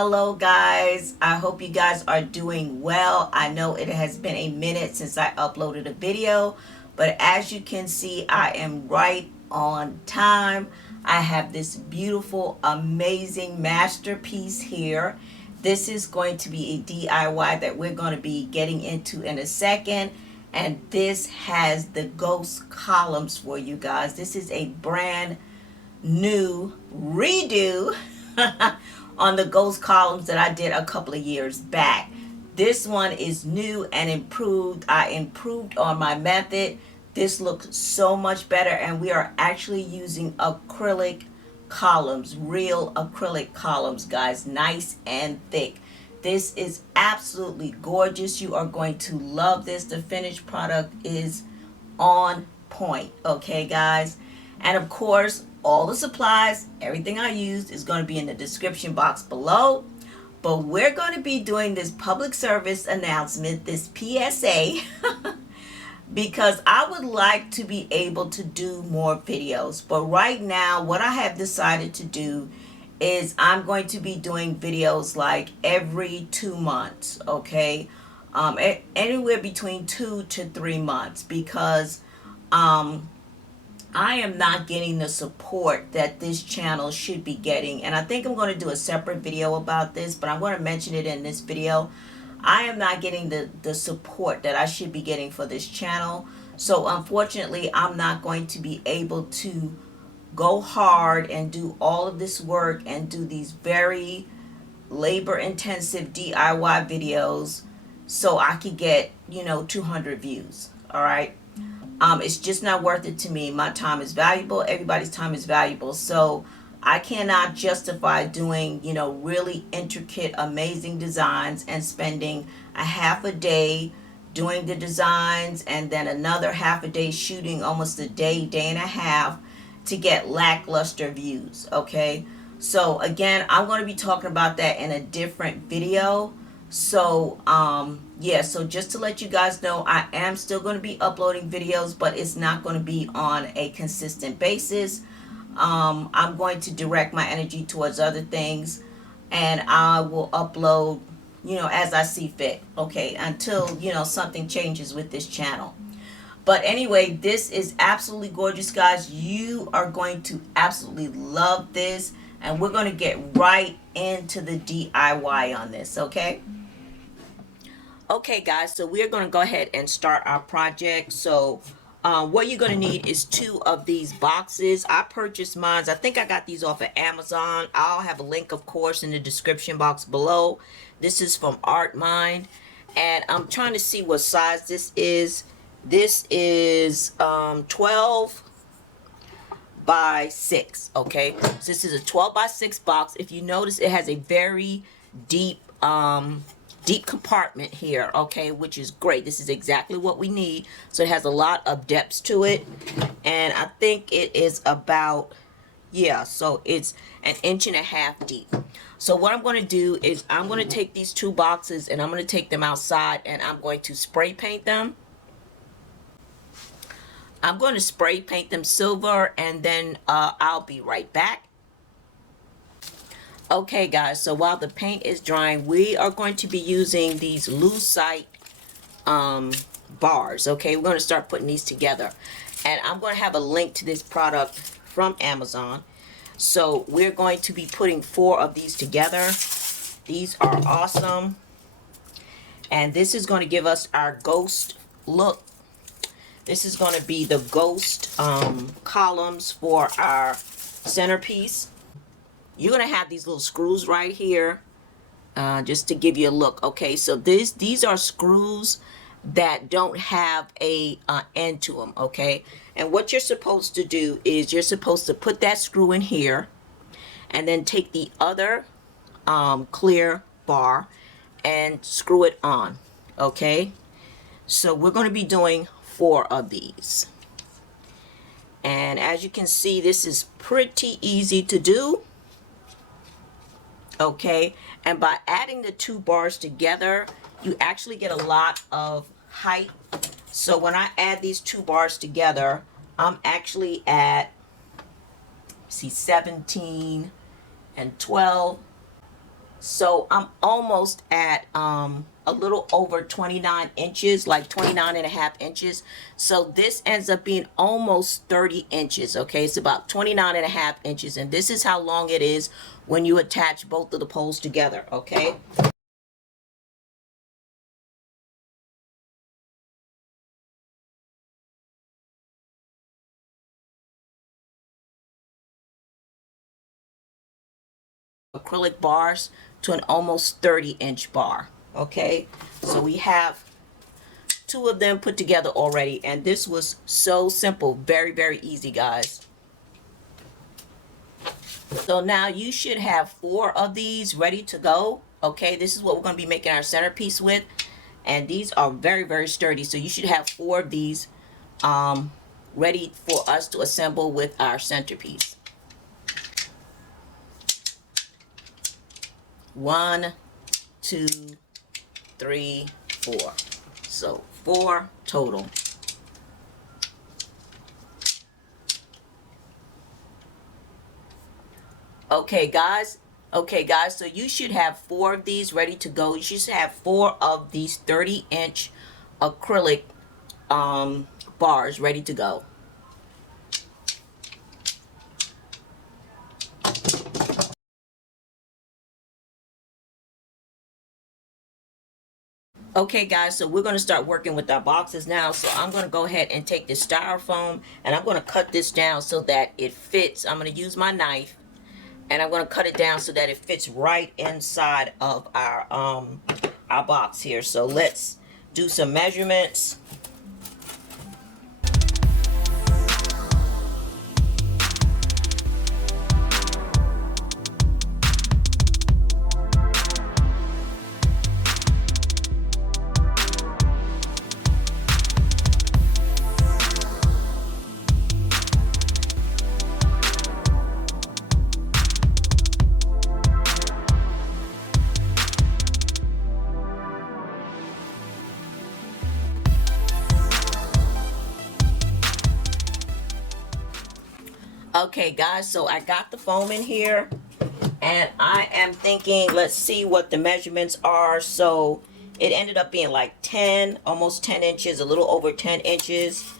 Hello guys, I hope you guys are doing well. I know it has been a minute since I uploaded a video, but as you can see, I am right on time. I have this beautiful, amazing masterpiece here. This is going to be a DIY that we're going to be getting into in a second. And this has the ghost columns for you guys. This is a brand new redo on the ghost columns that I did a couple of years back. This one is new and improved. I improved on my method. This looks so much better, and we are actually using acrylic columns, real acrylic columns, guys, nice and thick. This is absolutely gorgeous. You are going to love this. The finished product is on point, okay guys? And of course, all the supplies, everything I used is going to be in the description box below. But we're going to be doing this public service announcement, this PSA, because I would like to be able to do more videos. But right now, what I have decided to do is I'm going to be doing videos like every 2 months, okay? Anywhere between 2 to 3 months, because I am not getting the support that this channel should be getting. And I think I'm going to do a separate video about this, but I'm going to mention it in this video. I am not getting the support that I should be getting for this channel. So unfortunately, I'm not going to be able to go hard and do all of this work and do these very labor intensive DIY videos so I could get, 200 views. All right. It's just not worth it to me. My time is valuable. Everybody's time is valuable. So I cannot justify doing, really intricate, amazing designs and spending a half a day doing the designs and then another half a day shooting, almost a day, day and a half to get lackluster views. Okay. So again, I'm going to be talking about that in a different video. So yeah, so just to let you guys know, I am still going to be uploading videos, but it's not going to be on a consistent basis. I'm going to direct my energy towards other things, and I will upload, as I see fit, okay, until, something changes with this channel. But anyway, this is absolutely gorgeous, guys. You are going to absolutely love this, and we're going to get right into the DIY on this, okay? Okay guys, so we're going to go ahead and start our project. So what you're going to need is 2 of these boxes. I purchased mine. I think I got these off of Amazon. I'll have a link, of course, in the description box below. This is from Art Mind, and I'm trying to see what size this is. This is 12 by 6, okay? So this is a 12 by 6 box. If you notice, it has a very deep compartment here, okay, which is great. This is exactly what we need. So it has a lot of depths to it, and I think it is about, yeah, so it's 1.5 inches deep. So what I'm going to do is I'm going to take these 2 boxes and I'm going to take them outside and I'm going to spray paint them. I'm going to spray paint them silver, and then I'll be right back. Okay guys, so while the paint is drying, we are going to be using these lucite bars. Okay, we're going to start putting these together, and I'm going to have a link to this product from Amazon. So we're going to be putting 4 of these together. These are awesome, and this is going to give us our ghost look. This is going to be the ghost columns for our centerpiece. You're going to have these little screws right here, just to give you a look. Okay, so these are screws that don't have a end to them, okay? And what you're supposed to do is you're supposed to put that screw in here and then take the other clear bar and screw it on, okay? So we're going to be doing 4 of these. And as you can see, this is pretty easy to do. Okay, and by adding the 2 bars together, you actually get a lot of height. So when I add these 2 bars together, I'm actually at, see, 17 and 12. So I'm almost at a little over 29 inches, like 29 and a half inches. So this ends up being almost 30 inches. Okay, it's about 29 and a half inches, and this is how long it is when you attach both of the poles together. Okay. Acrylic bars to an almost 30-inch bar. Okay, so we have two of them put together already, and this was so simple, very easy, guys. So now you should have 4 of these ready to go. Okay, this is what we're going to be making our centerpiece with, and these are very sturdy, so you should have 4 of these ready for us to assemble with our centerpiece. 1, 2, 3, 4. So 4 total. Okay guys, so you should have 4 of these ready to go. You should have 4 of these 30-inch acrylic bars ready to go. Okay guys, so we're going to start working with our boxes now. So I'm going to go ahead and take this styrofoam, and I'm going to cut this down so that it fits. I'm going to use my knife, and I'm going to cut it down so that it fits right inside of our box here. So let's do some measurements. Okay guys, so I got the foam in here, and I am thinking, let's see what the measurements are. So it ended up being like 10, almost 10 inches, a little over 10 inches.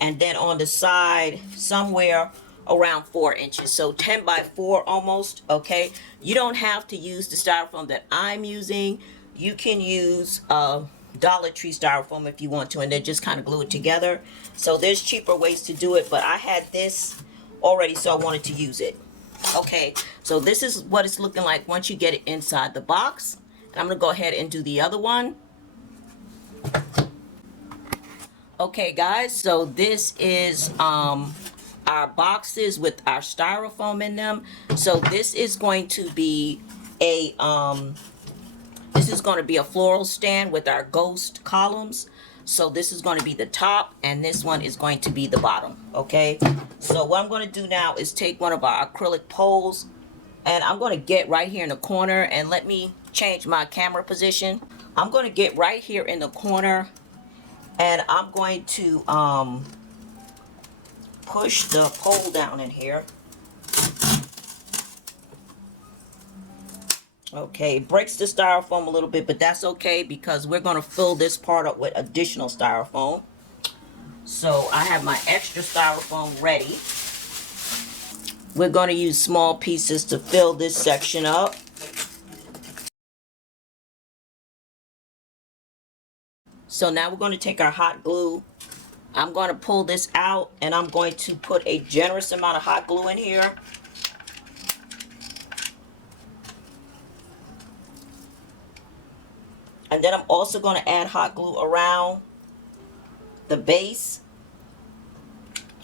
And then on the side, somewhere around 4 inches. So 10 by 4 almost, okay? You don't have to use the styrofoam that I'm using. You can use Dollar Tree styrofoam if you want to, and then just kind of glue it together. So there's cheaper ways to do it, but I had this already, so I wanted to use it. Okay, so this is what it's looking like once you get it inside the box. And I'm gonna go ahead and do the other one. Okay guys, so this is our boxes with our styrofoam in them. So this is going to be a floral stand with our ghost columns. So this is going to be the top, and this one is going to be the bottom. Okay, so what I'm going to do now is take one of our acrylic poles, and I'm going to get right here in the corner, and let me change my camera position. I'm going to get right here in the corner, and I'm going to push the pole down in here. Okay, it breaks the styrofoam a little bit, but that's okay because we're going to fill this part up with additional styrofoam. So I have my extra styrofoam ready. We're going to use small pieces to fill this section up. So now we're going to take our hot glue. I'm going to pull this out, and I'm going to put a generous amount of hot glue in here. And then I'm also going to add hot glue around the base.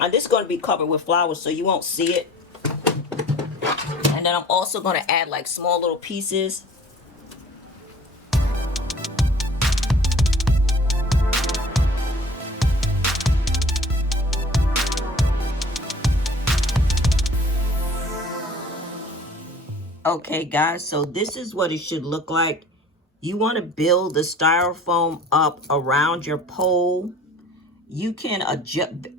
And this is going to be covered with flowers, so you won't see it. And then I'm also going to add like small little pieces. Okay guys, so this is what it should look like. You want to build the styrofoam up around your pole. You can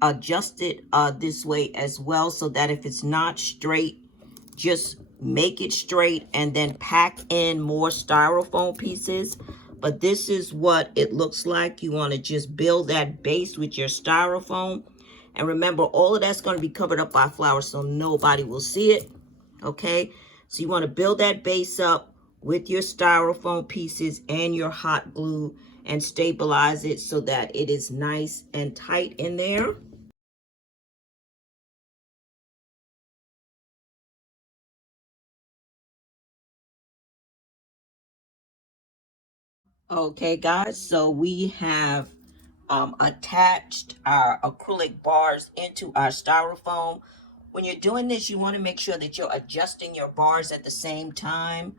adjust it this way as well, so that if it's not straight, just make it straight, and then pack in more styrofoam pieces. But this is what it looks like. You want to just build that base with your styrofoam. And remember, all of that's going to be covered up by flour, so nobody will see it. Okay, so you want to build that base up with your styrofoam pieces and your hot glue and stabilize it so that it is nice and tight in there. Okay, guys, so we have attached our acrylic bars into our styrofoam. When you're doing this, you want to make sure that you're adjusting your bars at the same time.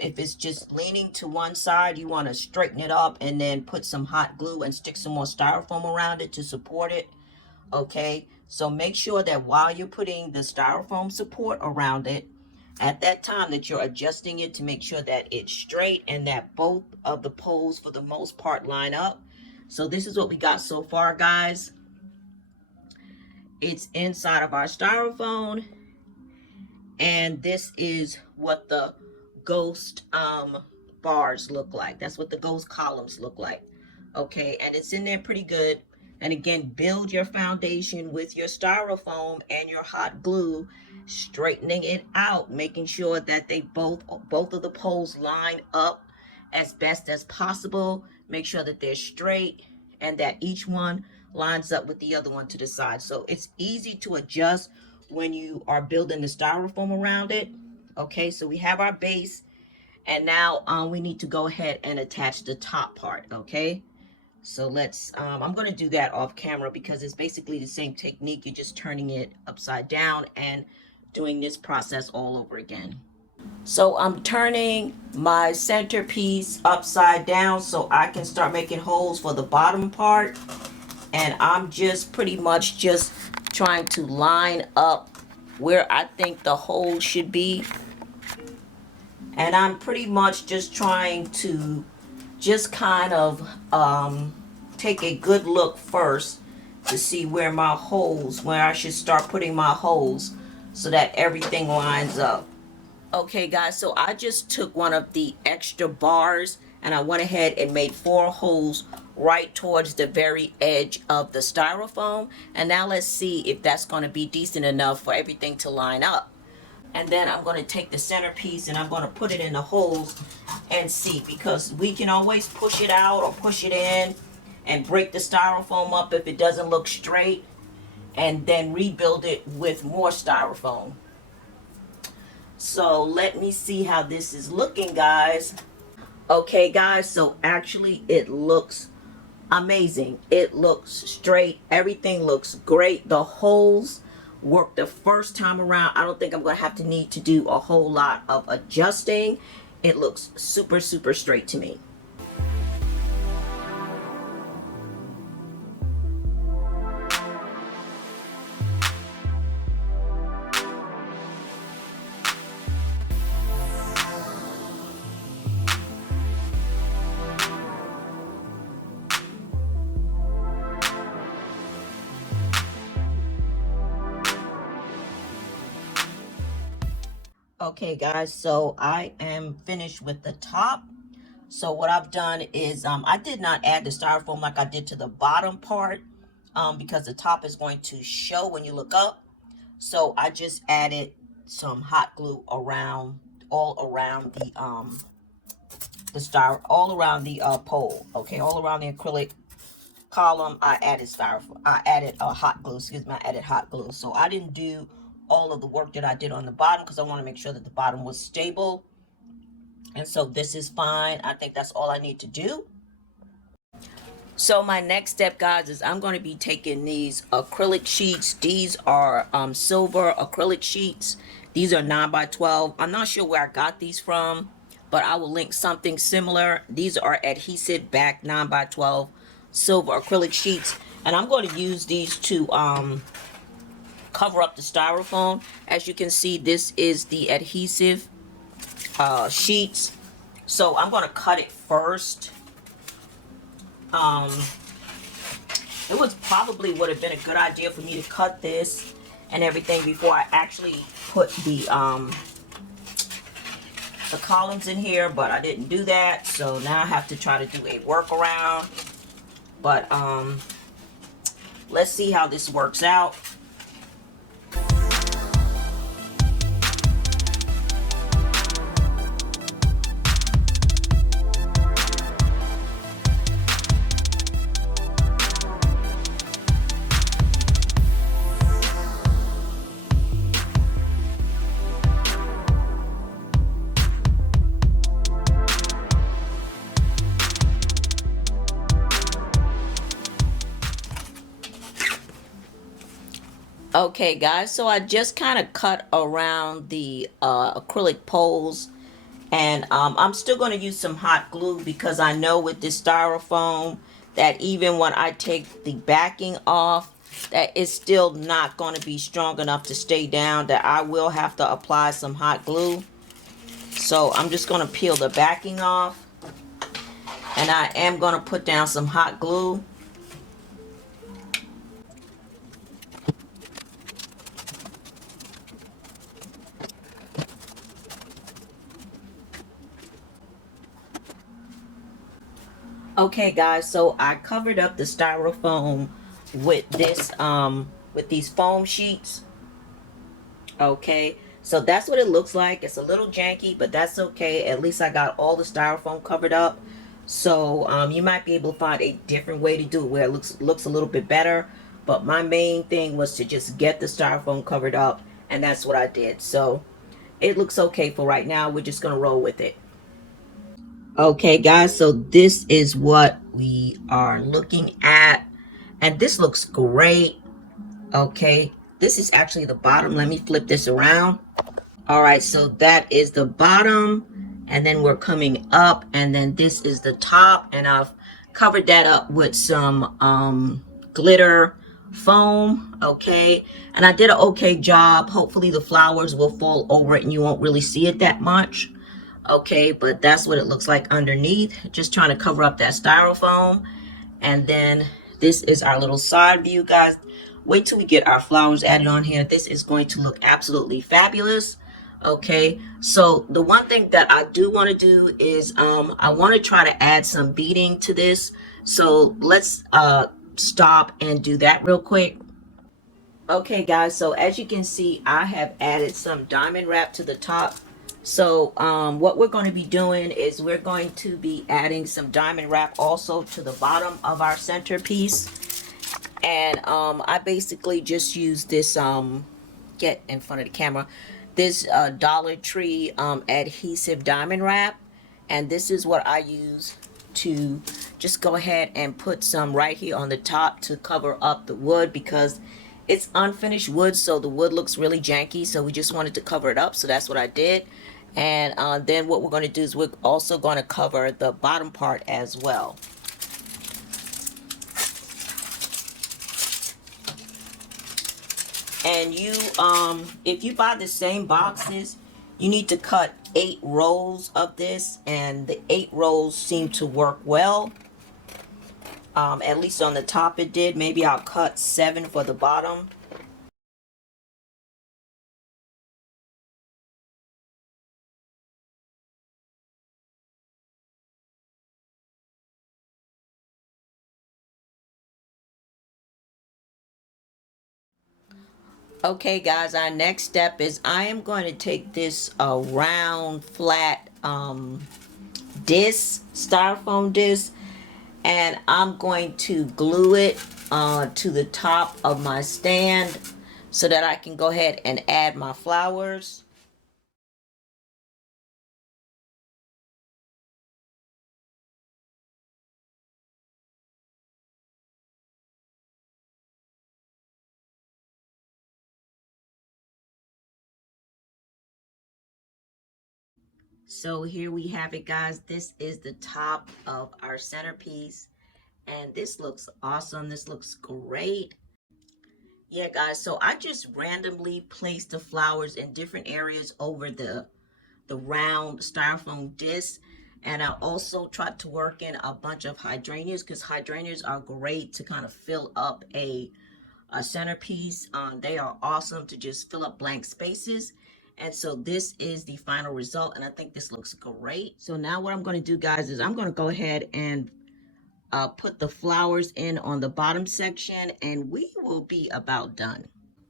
If it's just leaning to one side, you want to straighten it up and then put some hot glue and stick some more styrofoam around it to support it. Okay, so make sure that while you're putting the styrofoam support around it, at that time that you're adjusting it to make sure that it's straight and that both of the poles for the most part line up. So this is what we got so far, guys. It's inside of our styrofoam, and this is what the ghost bars look like. That's what the ghost columns look like. Okay, and it's in there pretty good. And again, build your foundation with your styrofoam and your hot glue, straightening it out, making sure that they both of the poles line up as best as possible. Make sure that they're straight and that each one lines up with the other one to the side. So it's easy to adjust when you are building the styrofoam around it. Okay, so we have our base, and now we need to go ahead and attach the top part. Okay, so let's I'm going to do that off camera because it's basically the same technique. You're just turning it upside down and doing this process all over again. So I'm turning my centerpiece upside down so I can start making holes for the bottom part, and I'm just pretty much just trying to line up where I think the hole should be. And I'm pretty much just trying to just kind of take a good look first to see where my holes, where I should start putting my holes so that everything lines up. Okay, guys, so I just took one of the extra bars and I went ahead and made 4 holes right towards the very edge of the styrofoam. And now let's see if that's going to be decent enough for everything to line up. And then I'm going to take the centerpiece and I'm going to put it in the holes and see, because we can always push it out or push it in and break the styrofoam up if it doesn't look straight, and then rebuild it with more styrofoam. So let me see how this is looking, guys. Okay, guys, so actually it looks amazing. It looks straight. Everything looks great. The holes worked the first time around. I don't think I'm going to have to need to do a whole lot of adjusting. It looks super, super straight to me. Okay, guys, so I am finished with the top. So what I've done is I did not add the styrofoam like I did to the bottom part because the top is going to show when you look up. So I just added some hot glue around, all around the pole. Okay, all around the acrylic column. I added hot glue. Excuse me, I added hot glue. So I didn't do all of the work that I did on the bottom because I want to make sure that the bottom was stable. And so this is fine. I think that's all I need to do. So my next step, guys, is I'm going to be taking these acrylic sheets. These are silver acrylic sheets. These are 9x12. I'm not sure where I got these from, but I will link something similar. These are adhesive back 9x12 silver acrylic sheets. And I'm going to use these to cover up the styrofoam. As you can see, this is the adhesive sheets. So I'm going to cut it first. It was probably would have been a good idea for me to cut this and everything before I actually put the the columns in here, but I didn't do that. So now I have to try to do a workaround. But let's see how this works out. Okay guys, so I just kind of cut around the acrylic poles, and I'm still going to use some hot glue because I know with this styrofoam that even when I take the backing off, that it's still not going to be strong enough to stay down, that I will have to apply some hot glue. So I'm just going to peel the backing off, and I am going to put down some hot glue. Okay guys, so I covered up the styrofoam with this with these foam sheets. Okay, so that's what it looks like. It's a little janky, but that's okay. At least I got all the styrofoam covered up. So you might be able to find a different way to do it where it looks a little bit better, but my main thing was to just get the styrofoam covered up, and that's what I did. So it looks okay for right now. We're just gonna roll with it. Okay guys, so this is what we are looking at, and this looks great. Okay, this is actually the bottom. Let me flip this around. All right, so that is the bottom, and then we're coming up, and then this is the top, and I've covered that up with some glitter foam. Okay, and I did an okay job. Hopefully the flowers will fall over it and you won't really see it that much. Okay, but that's what it looks like underneath. Just trying to cover up that styrofoam. And then this is our little side view, guys. Wait till we get our flowers added on here. This is going to look absolutely fabulous. Okay, so the one thing that I do want to do is I want to try to add some beading to this. So let's stop and do that real quick. Okay guys, so as you can see, I have added some diamond wrap to the top. So what we're going to be doing is we're going to be adding some diamond wrap also to the bottom of our centerpiece. And I basically just use this, get in front of the camera, this Dollar Tree adhesive diamond wrap. And this is what I use to just go ahead and put some right here on the top to cover up the wood, because it's unfinished wood, so the wood looks really janky, so we just wanted to cover it up. So that's what I did. And then what we're going to do is we're also going to cover the bottom part as well. And you if you buy the same boxes, you need to cut 8 rows of this, and the 8 rows seem to work well. At least on the top it did. Maybe I'll cut 7 for the bottom. Okay guys, our next step is I am going to take this round flat disc, styrofoam disc, and I'm going to glue it to the top of my stand so that I can go ahead and add my flowers. So here we have it guys. This is the top of our centerpiece, and this looks awesome. This looks great. Yeah guys, so I just randomly placed the flowers in different areas over the round styrofoam disc, and I also tried to work in a bunch of hydrangeas, because hydrangeas are great to kind of fill up a centerpiece. They are awesome to just fill up blank spaces. And so this is the final result, and I think this looks great. So now what I'm going to do, guys, is I'm going to go ahead and put the flowers in on the bottom section, and we will be about done.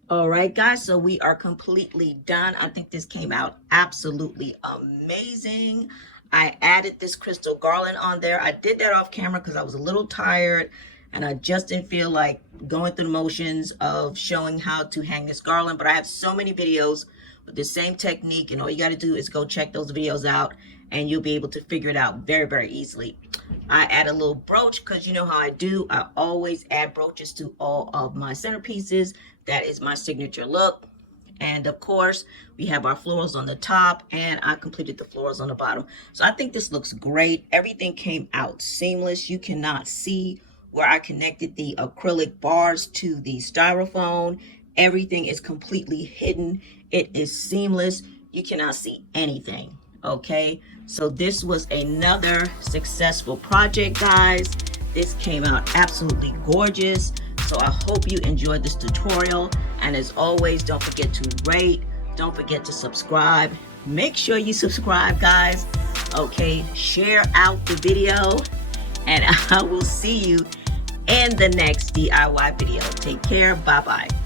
All right, guys, so we are completely done. I think this came out absolutely amazing. I added this crystal garland on there. I did that off camera because I was a little tired and I just didn't feel like going through the motions of showing how to hang this garland. But I have so many videos with the same technique, and all you got to do is go check those videos out and you'll be able to figure it out very, very easily. I add a little brooch because you know how I do. I always add brooches to all of my centerpieces. That is my signature look. And of course, we have our florals on the top, and I completed the florals on the bottom. So I think this looks great. Everything came out seamless. You cannot see where I connected the acrylic bars to the styrofoam. Everything is completely hidden. It is seamless. You cannot see anything. Okay, so this was another successful project, guys. This came out absolutely gorgeous. So I hope you enjoyed this tutorial. And as always, don't forget to rate. Don't forget to subscribe. Make sure you subscribe, guys. Okay, share out the video. And I will see you in the next DIY video. Take care. Bye-bye.